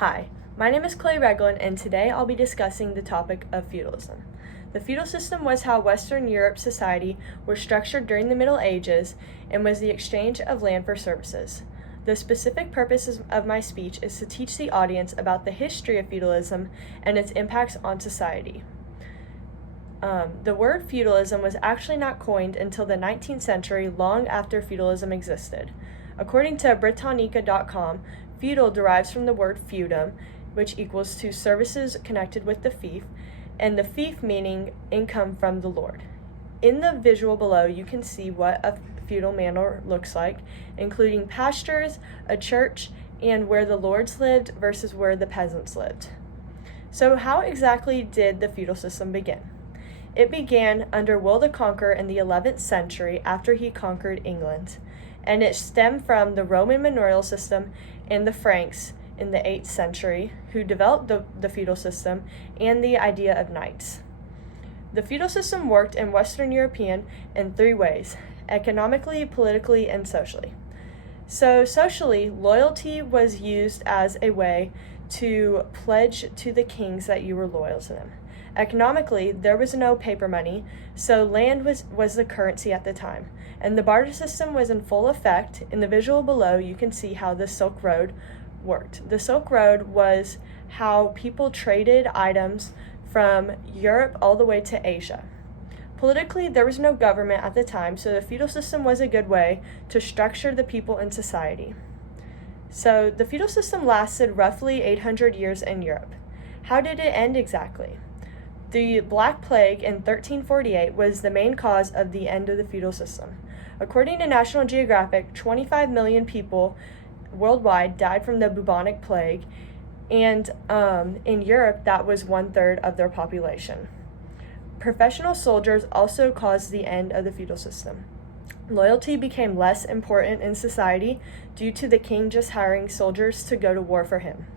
Hi, my name is Clay Regland, and today I'll be discussing the topic of feudalism. The feudal system was how Western Europe society was structured during the Middle Ages and was the exchange of land for services. The specific purpose of my speech is to teach the audience about the history of feudalism and its impacts on society. The word feudalism was actually not coined until the 19th century, long after feudalism existed. According to Britannica.com, feudal derives from the word feudum, which equals to services connected with the fief, and the fief meaning income from the lord. In the visual below, you can see what a feudal manor looks like, including pastures, a church, and where the lords lived versus where the peasants lived. So how exactly did the feudal system begin? It began under Will the Conqueror in the 11th century after he conquered England, and it stemmed from the Roman manorial system and the Franks in the 8th century, who developed the feudal system and the idea of knights. The feudal system worked in Western European in three ways: economically, politically, and socially. So socially, loyalty was used as a way to pledge to the kings that you were loyal to them. Economically, there was no paper money, so land was the currency at the time, and the barter system was in full effect. In the visual below, you can see how the Silk Road worked. The Silk Road was how people traded items from Europe all the way to Asia. Politically, there was no government at the time, so the feudal system was a good way to structure the people in society. So the feudal system lasted roughly 800 years in Europe. How did it end exactly? The Black Plague in 1348 was the main cause of the end of the feudal system. According to National Geographic, 25 million people worldwide died from the bubonic plague, and in Europe, that was 1/3 of their population. Professional soldiers also caused the end of the feudal system. Loyalty became less important in society due to the king just hiring soldiers to go to war for him.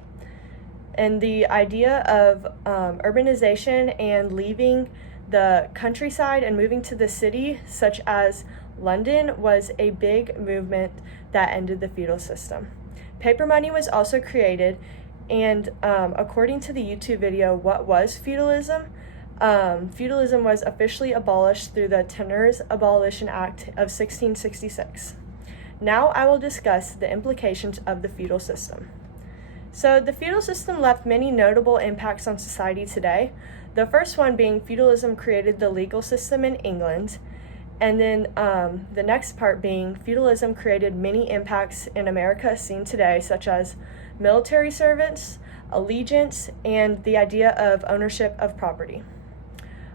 And the idea of urbanization and leaving the countryside and moving to the city, such as London, was a big movement that ended the feudal system. Paper money was also created, and according to the YouTube video, What Was Feudalism? Feudalism was officially abolished through the Tenures Abolition Act of 1666. Now I will discuss the implications of the feudal system. So the feudal system left many notable impacts on society today. The first one being feudalism created the legal system in England, and then the next part being feudalism created many impacts in America seen today, such as military service, allegiance, and the idea of ownership of property.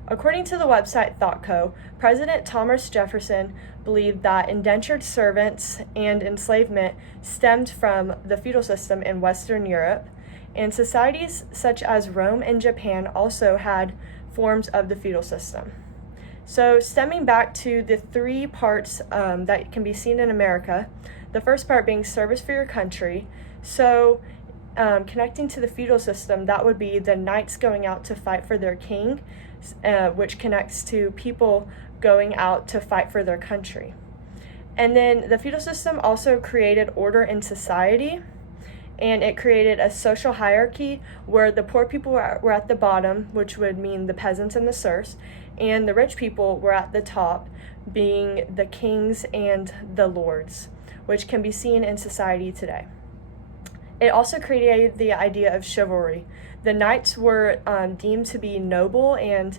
According to the website ThoughtCo, President Thomas Jefferson believed that indentured servants and enslavement stemmed from the feudal system in Western Europe, and societies such as Rome and Japan also had forms of the feudal system. So stemming back to the three parts that can be seen in America, the first part being service for your country. So connecting to the feudal system, that would be the knights going out to fight for their king, which connects to people going out to fight for their country. And then the feudal system also created order in society, and it created a social hierarchy where the poor people were at the bottom, which would mean the peasants and the serfs, and the rich people were at the top, being the kings and the lords, which can be seen in society today. It also created the idea of chivalry. The knights were deemed to be noble and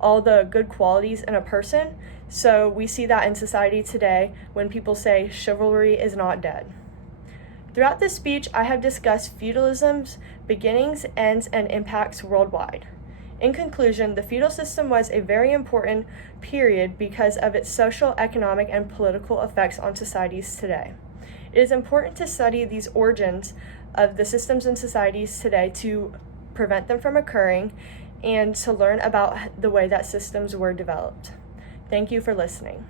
all the good qualities in a person. So we see that in society today when people say chivalry is not dead. Throughout this speech, I have discussed feudalism's beginnings, ends, and impacts worldwide. In conclusion, the feudal system was a very important period because of its social, economic, and political effects on societies today. It is important to study these origins of the systems and societies today to prevent them from occurring and to learn about the way that systems were developed. Thank you for listening.